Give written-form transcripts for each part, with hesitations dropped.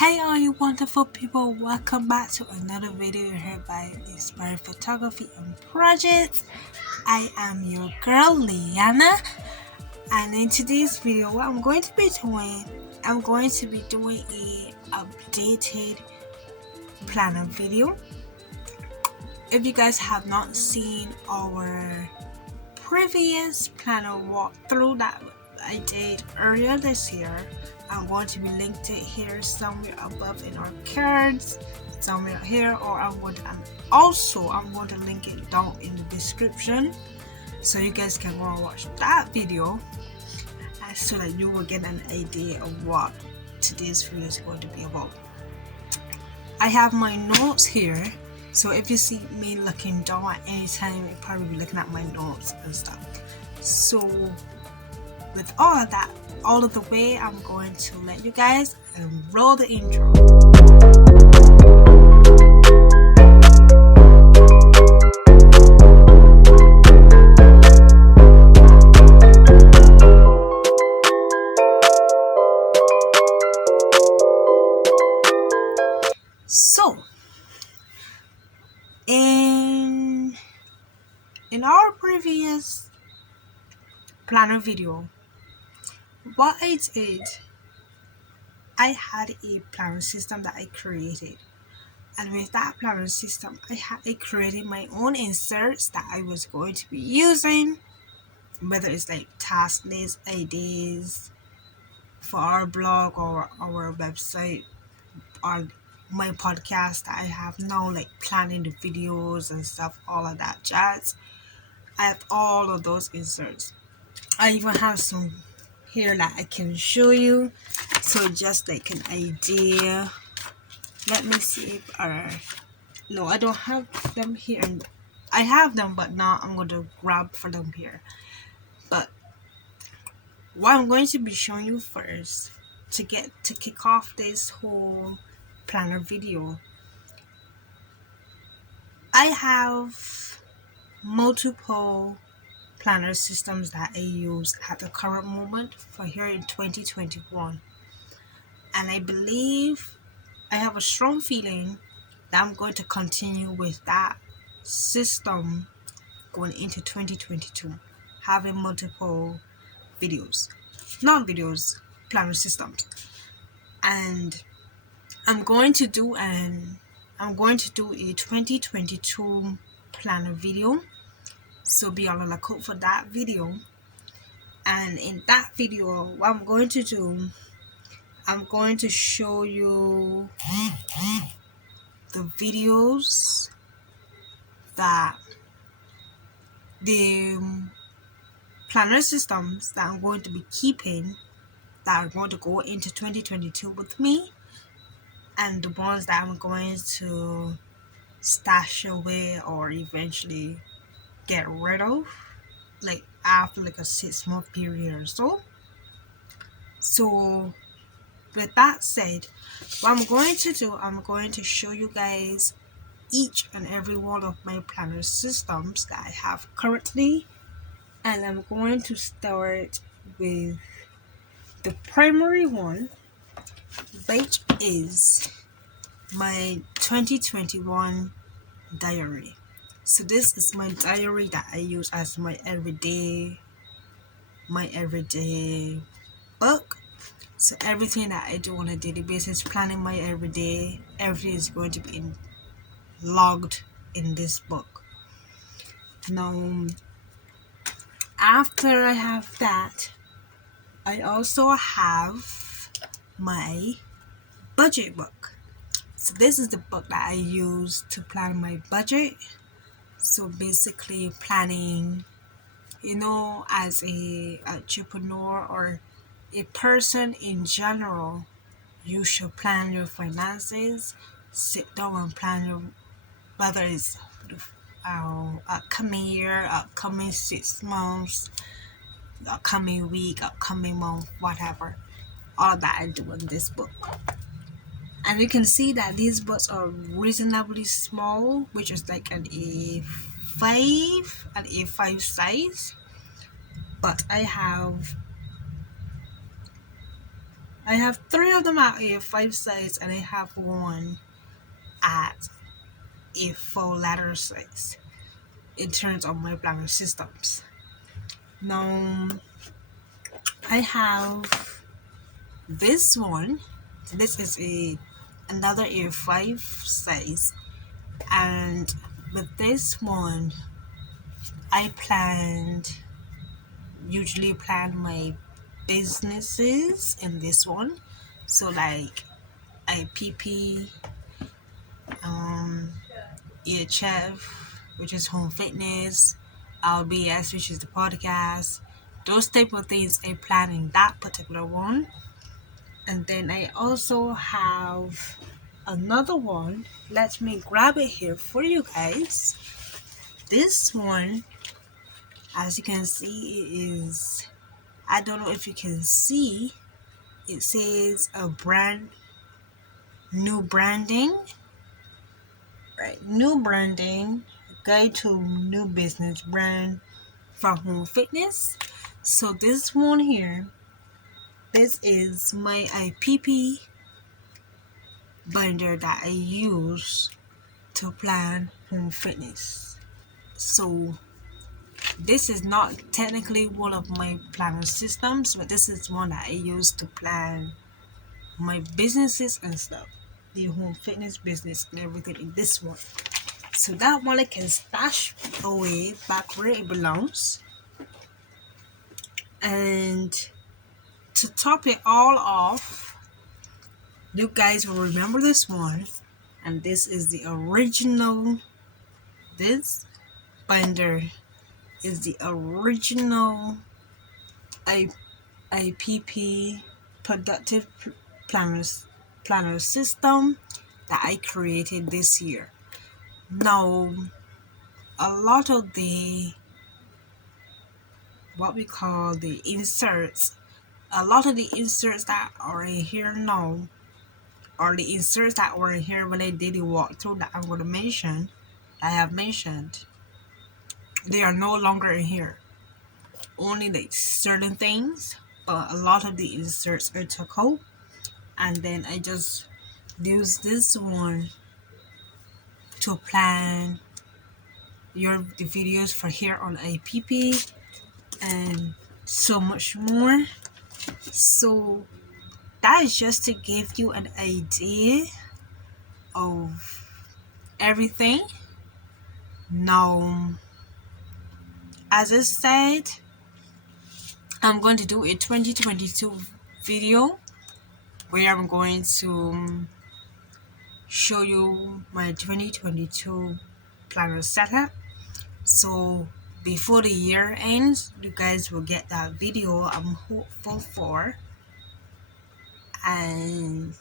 Hey all you wonderful people, welcome back to another video here by Inspired Photography and Projects. I am your girl Liana, and in today's video what I'm going to be doing a updated planner video. If you guys have not seen our previous planner walkthrough that I did earlier this year, I'm going to be linked it here somewhere above in our cards, somewhere here, or I'm going to link it down in the description so you guys can go and watch that video, so that you will get an idea of what today's video is going to be about. I have my notes here, so if you see me looking down at any time, you'll probably be looking at my notes and stuff. So with all of that all of the way, I'm going to let you guys roll the intro. So in our previous planner video, what I did, I had a planner system that I created, and with that planner system I created my own inserts that I was going to be using, whether it's like task list ideas for our blog or our website or my podcast that I have now, like planning the videos and stuff, all of that jazz. I have all of those inserts. I even have some here that I can show you, so just like an idea. Let me see if no, I don't have them here. I have them, but now I'm going to grab for them here. But what I'm going to be showing you first to kick off this whole planner video, I have multiple planner systems that I use at the current moment for here in 2021, and I believe, I have a strong feeling that I'm going to continue with that system going into 2022, having multiple planner systems. And I'm going to do a 2022 planner video, so be on the lookout for that video. And in that video, what I'm going to do, I'm going to show you the videos that the planner systems that I'm going to be keeping, that are going to go into 2022 with me, and the ones that I'm going to stash away or eventually get rid of, like after like a 6-month period or so. So with that said, what I'm going to do, I'm going to show you guys each and every one of my planner systems that I have currently, and I'm going to start with the primary one, which is my 2021 diary. So this is my diary that I use as my everyday book. So everything that I do on a daily basis, planning my everyday, everything is going to be logged in this book. Now, after I have that, I also have my budget book. So this is the book that I use to plan my budget. So basically planning, as a entrepreneur or a person in general, you should plan your finances, sit down and plan your, whether it's upcoming year, upcoming 6 months, upcoming week, upcoming month, whatever. All that I do in this book. And you can see that these books are reasonably small, which is like an A5 size. But I have I have 3 of them at A5 size, and I have one at A4 letter size in terms of my planner systems. Now I have this one. This is another A5 size, and with this one I usually plan my businesses in this one. So like IPP, EHF, which is home fitness, LBS, which is the podcast, those type of things I plan in that particular one. And then I also have another one. Let me grab it here for you guys. This one, as you can see, it is, I don't know if you can see, it says a new branding, right? New branding, guide to new business brand for home fitness. So this one here, this is my IPP binder that I use to plan home fitness. So this is not technically one of my planner systems, but this is one that I use to plan my businesses and stuff, the home fitness business and everything in this one. So that one I can stash away back where it belongs. And to top it all off, you guys will remember this one, and this is the original. This binder is the original IPP productive planner system that I created this year. Now, a lot of the what we call the inserts, a lot of the inserts that are in here now, or the inserts that were in here when I did the walkthrough that I'm going to mention, I have mentioned, they are no longer in here. Only like certain things, but a lot of the inserts are took out, and then I just use this one to plan the videos for here on IPP and so much more. So that is just to give you an idea of everything. Now, as I said, I'm going to do a 2022 video where I'm going to show you my 2022 planner setup. So before the year ends, you guys will get that video, I'm hopeful for, and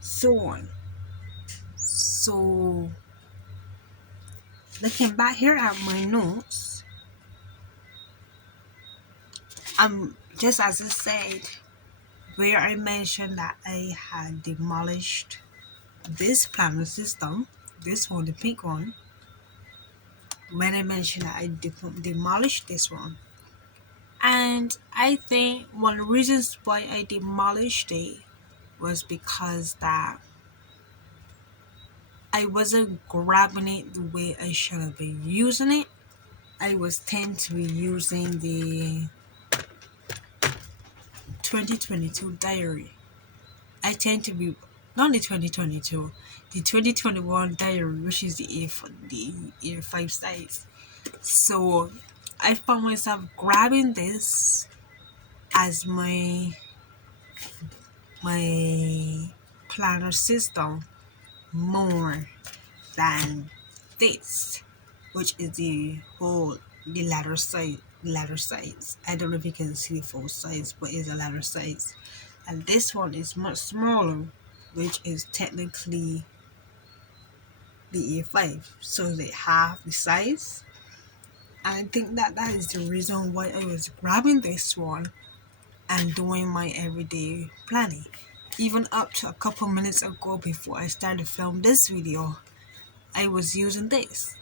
so on. So looking back here at my notes, just as I said, where I mentioned that I had demolished this planner system, this one, the pink one, when I mentioned that I demolished this one. And I think one of the reasons why I demolished it was because that I wasn't grabbing it the way I should have been using it. I was tend to be using the 2022 diary. I tend to be not the 2022, the 2021 diary, which is the A5 size. So I found myself grabbing this as my planner system more than this, which is the ladder size. I don't know if you can see the full size, but it's a ladder size. And this one is much smaller, which is technically the A5, so they half the size. And I think that is the reason why I was grabbing this one and doing my everyday planning. Even up to a couple minutes ago before I started to film this video, I was using this,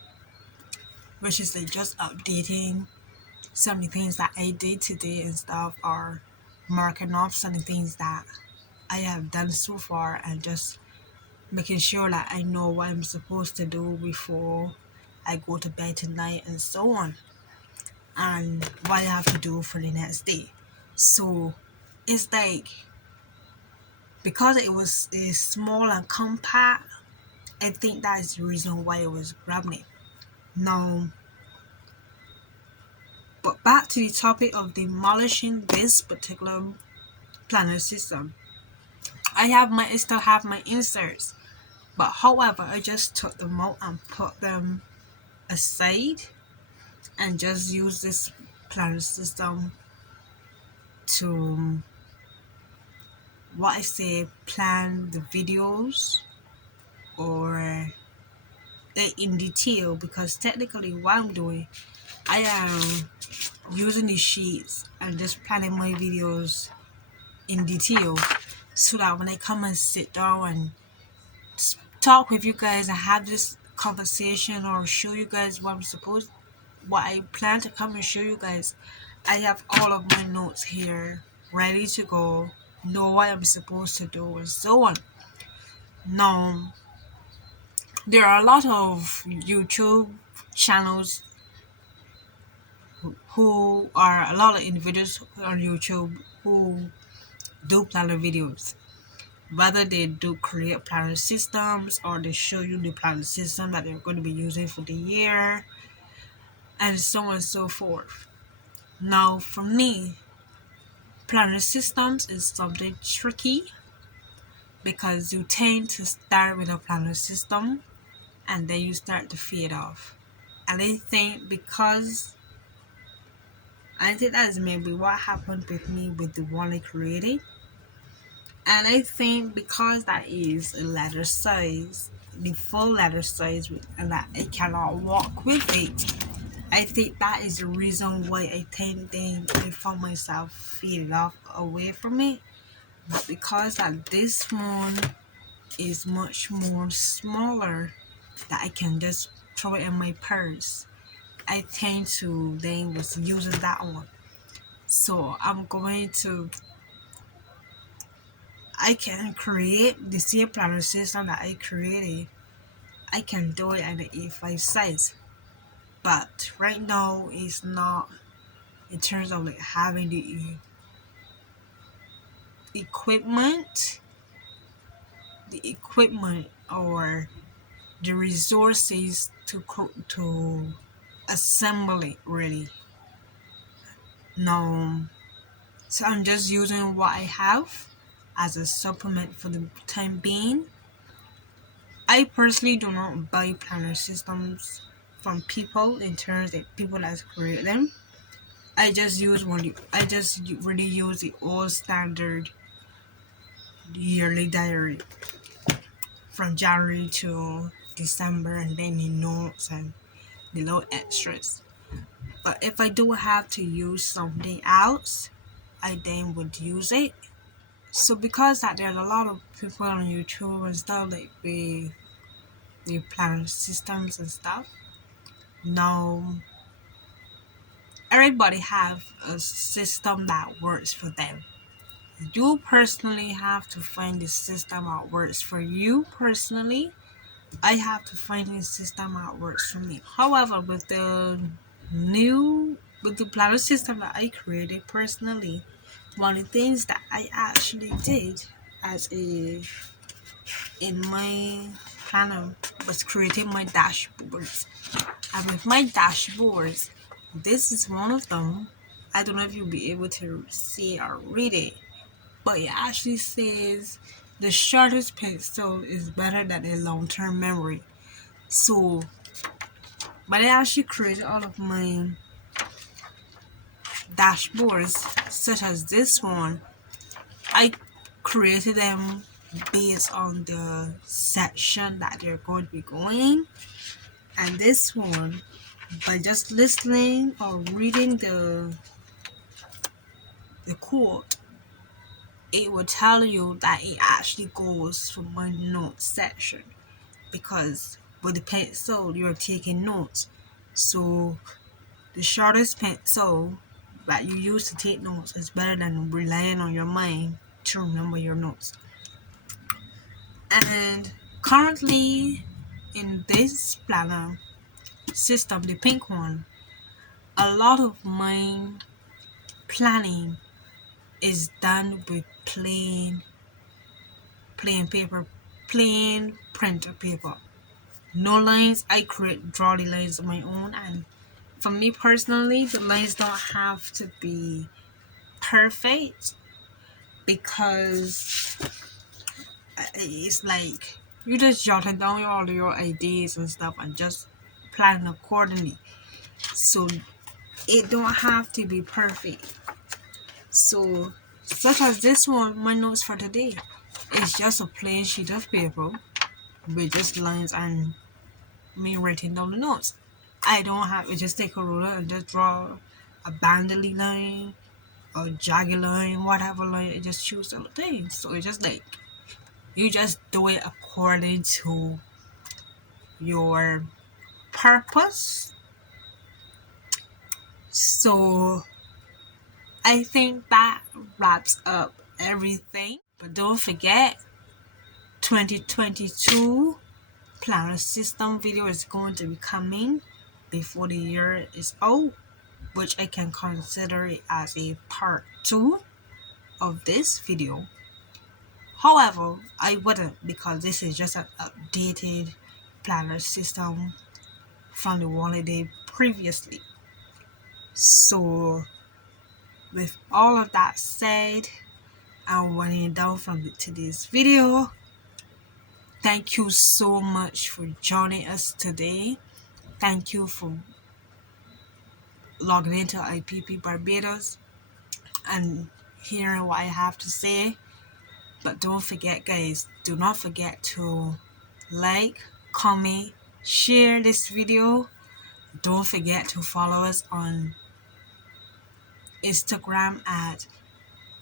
which is like just updating some of the things that I did today and stuff, or marking off some of the things that I have done so far, and just making sure that I know what I'm supposed to do before I go to bed tonight and so on, and what I have to do for the next day. So it's like, because it was small and compact, I think that is the reason why I was grabbing it. Now, but back to the topic of demolishing this particular planner system. I still have my inserts, but however, I just took them out and put them aside, and just use this planner system to, what I say, plan the videos, or in detail, because technically what I'm doing, I am using the sheets and just planning my videos in detail, so that when I come and sit down and talk with you guys and have this conversation, or show you guys what I plan to come and show you guys, I have all of my notes here ready to go, know what I'm supposed to do, and so on. Now, there are a lot of YouTube channels who are a lot of individuals on YouTube who do planner videos. Whether they do create planner systems, or they show you the planner system that they're going to be using for the year, and so on and so forth. Now, for me, planner systems is something tricky, because you tend to start with a planner system and then you start to fade off. And I think that is maybe what happened with me with the one I created. And I think because that is a letter size, the full letter size, and that I cannot walk with it, I think that is the reason why I found myself fading off away from it. But because that this one is much more smaller, that I can just throw it in my purse, I tend to then was using that one. So I can create the same planner system that I created. I can do it in the A5 size, but right now it's not, in terms of like having the equipment, or the resources to assemble it really. No, so I'm just using what I have as a supplement for the time being. I personally do not buy planner systems from people, in terms of people that create them. I just really use the old standard yearly diary from January to December, and then the notes and the little extras. But if I do have to use something else, I then would use it. So because that there's a lot of people on YouTube and stuff, like the planner systems and stuff. Now everybody have a system that works for them. You personally have to find the system that works for you personally. I have to find a system that works for me. However, with the planner system that I created personally, one of the things that I actually did as a in my planner was creating my dashboards. And with my dashboards, this is one of them. I don't know if you'll be able to see or read it, but it actually says the shortest pencil is better than a long-term memory. So, but I actually created all of my dashboards, such as this one. I created them based on the section that they're going to be going in. And this one, by just listening or reading the quote, it will tell you that it actually goes for my notes section, because with the pencil you're taking notes. So the shortest pencil that you use to take notes is better than relying on your mind to remember your notes. And currently in this planner system, the pink one, a lot of my planning is done with plain paper, plain printer paper. No lines. I draw the lines on my own, and for me personally, the lines don't have to be perfect, because it's like you just jotting down all your ideas and stuff and just plan accordingly. So it don't have to be perfect. So such as this one, my notes for today, it's just a plain sheet of paper with just lines and me writing down the notes. I don't have to just take a ruler and just draw a bandy line or jagged line, whatever line. I just choose the thing. So it's just like you just do it according to your purpose. So I think that wraps up everything. But don't forget, 2022 planner system video is going to be coming before the year is out, which I can consider it as a part 2 of this video. However, I wouldn't, because this is just an updated planner system from the one I did previously. So with all of that said, I'm winding down from today's video. Thank you so much for joining us today. Thank you for logging into IPP Barbados and hearing what I have to say. But don't forget, guys, do not forget to like, comment, share this video. Don't forget to follow us on Instagram at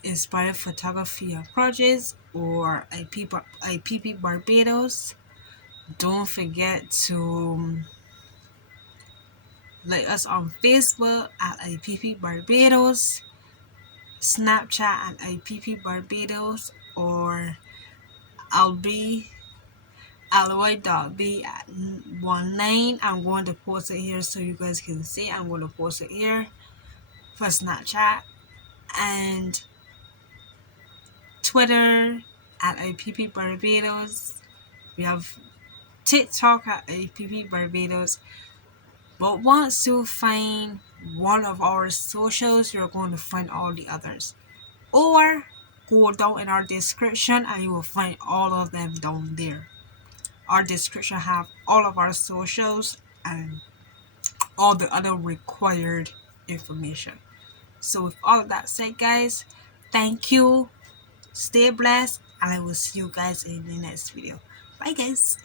inspiredphotographyprojects or IPP Barbados. Don't forget to like us on Facebook at IPP Barbados, Snapchat at IPP Barbados, or Alloy.b at 19. I'm going to post it here so you guys can see. I'm going to post it here for Snapchat, and Twitter at IPP Barbados. We have TikTok at IPP Barbados. But once you find one of our socials, you're going to find all the others. Or go down in our description and you will find all of them down there. Our description have all of our socials and all the other required information. So with all of that said, guys, thank you. Stay blessed, and I will see you guys in the next video. Bye, guys.